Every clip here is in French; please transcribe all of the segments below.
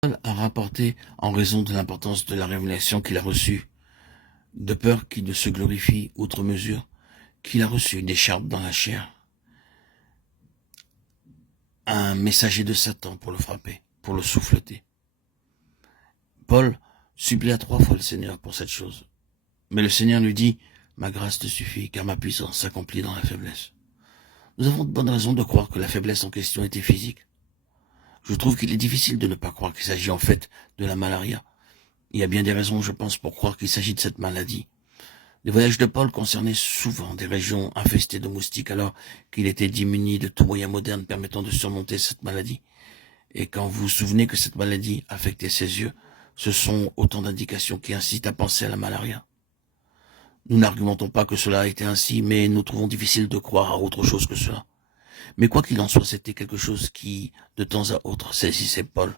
Paul a rapporté en raison de l'importance de la révélation qu'il a reçue, de peur qu'il ne se glorifie outre mesure, qu'il a reçu des charpes dans la chair, un messager de Satan pour le frapper, pour le souffleter. Paul supplia 3 fois le Seigneur pour cette chose. Mais le Seigneur lui dit, « Ma grâce te suffit, car ma puissance s'accomplit dans la faiblesse. » Nous avons de bonnes raisons de croire que la faiblesse en question était physique. Je trouve qu'il est difficile de ne pas croire qu'il s'agit en fait de la malaria. Il y a bien des raisons, je pense, pour croire qu'il s'agit de cette maladie. Les voyages de Paul concernaient souvent des régions infestées de moustiques, alors qu'il était démuni de tout moyen moderne permettant de surmonter cette maladie. Et quand vous vous souvenez que cette maladie affectait ses yeux, ce sont autant d'indications qui incitent à penser à la malaria. Nous n'argumentons pas que cela a été ainsi, mais nous trouvons difficile de croire à autre chose que cela. Mais quoi qu'il en soit, c'était quelque chose qui, de temps à autre, saisissait Paul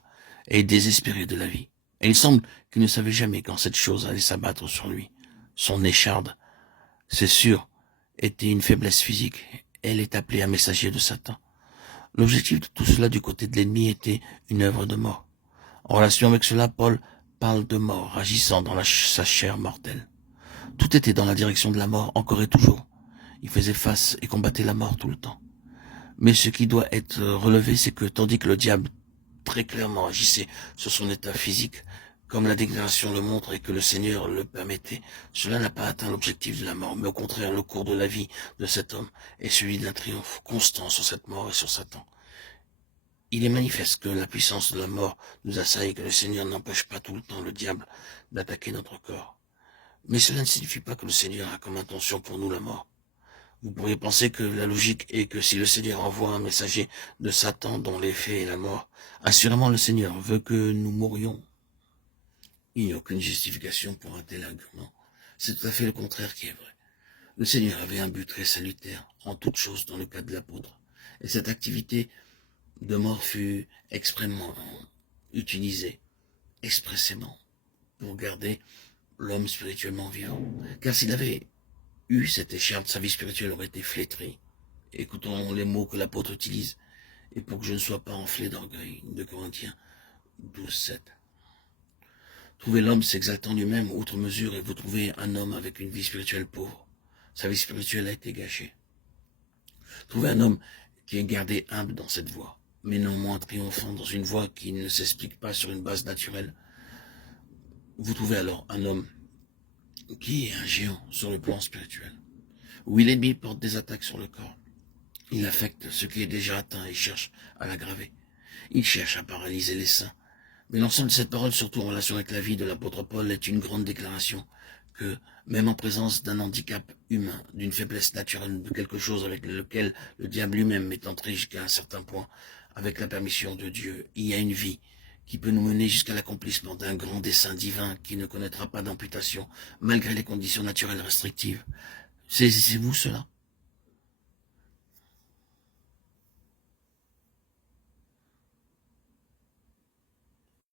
et désespérait de la vie. Et il semble qu'il ne savait jamais quand cette chose allait s'abattre sur lui. Son écharde, c'est sûr, était une faiblesse physique. Elle est appelée un messager de Satan. L'objectif de tout cela du côté de l'ennemi était une œuvre de mort. En relation avec cela, Paul parle de mort agissant dans sa chair mortelle. Tout était dans la direction de la mort, encore et toujours. Il faisait face et combattait la mort tout le temps. Mais ce qui doit être relevé, c'est que tandis que le diable très clairement agissait sur son état physique, comme la déclaration le montre et que le Seigneur le permettait, cela n'a pas atteint l'objectif de la mort, mais au contraire le cours de la vie de cet homme est celui d'un triomphe constant sur cette mort et sur Satan. Il est manifeste que la puissance de la mort nous assaille et que le Seigneur n'empêche pas tout le temps le diable d'attaquer notre corps. Mais cela ne signifie pas que le Seigneur a comme intention pour nous la mort. Vous pourriez penser que la logique est que si le Seigneur envoie un messager de Satan dont l'effet est la mort, assurément le Seigneur veut que nous mourions. Il n'y a aucune justification pour un tel argument. C'est tout à fait le contraire qui est vrai. Le Seigneur avait un but très salutaire en toute chose dans le cas de l'apôtre. Et cette activité de mort fut extrêmement utilisée, expressément, pour garder l'homme spirituellement vivant. Car s'il avait eu cette écharpe, sa vie spirituelle aurait été flétrie. Écoutons les mots que l'apôtre utilise, et pour que je ne sois pas enflé d'orgueil, de Corinthiens 12:7. Trouvez l'homme s'exaltant lui-même outre mesure, et vous trouvez un homme avec une vie spirituelle pauvre. Sa vie spirituelle a été gâchée. Trouvez un homme qui est gardé humble dans cette voie, mais néanmoins triomphant dans une voie qui ne s'explique pas sur une base naturelle. Vous trouvez alors un homme qui est un géant sur le plan spirituel. Oui, l'ennemi porte des attaques sur le corps. Il affecte ce qui est déjà atteint et cherche à l'aggraver. Il cherche à paralyser les saints. Mais l'ensemble de cette parole, surtout en relation avec la vie de l'apôtre Paul, est une grande déclaration que, même en présence d'un handicap humain, d'une faiblesse naturelle, de quelque chose avec lequel le diable lui-même est entré jusqu'à un certain point, avec la permission de Dieu, il y a une vie qui peut nous mener jusqu'à l'accomplissement d'un grand dessein divin qui ne connaîtra pas d'amputation, malgré les conditions naturelles restrictives. Saisissez-vous cela?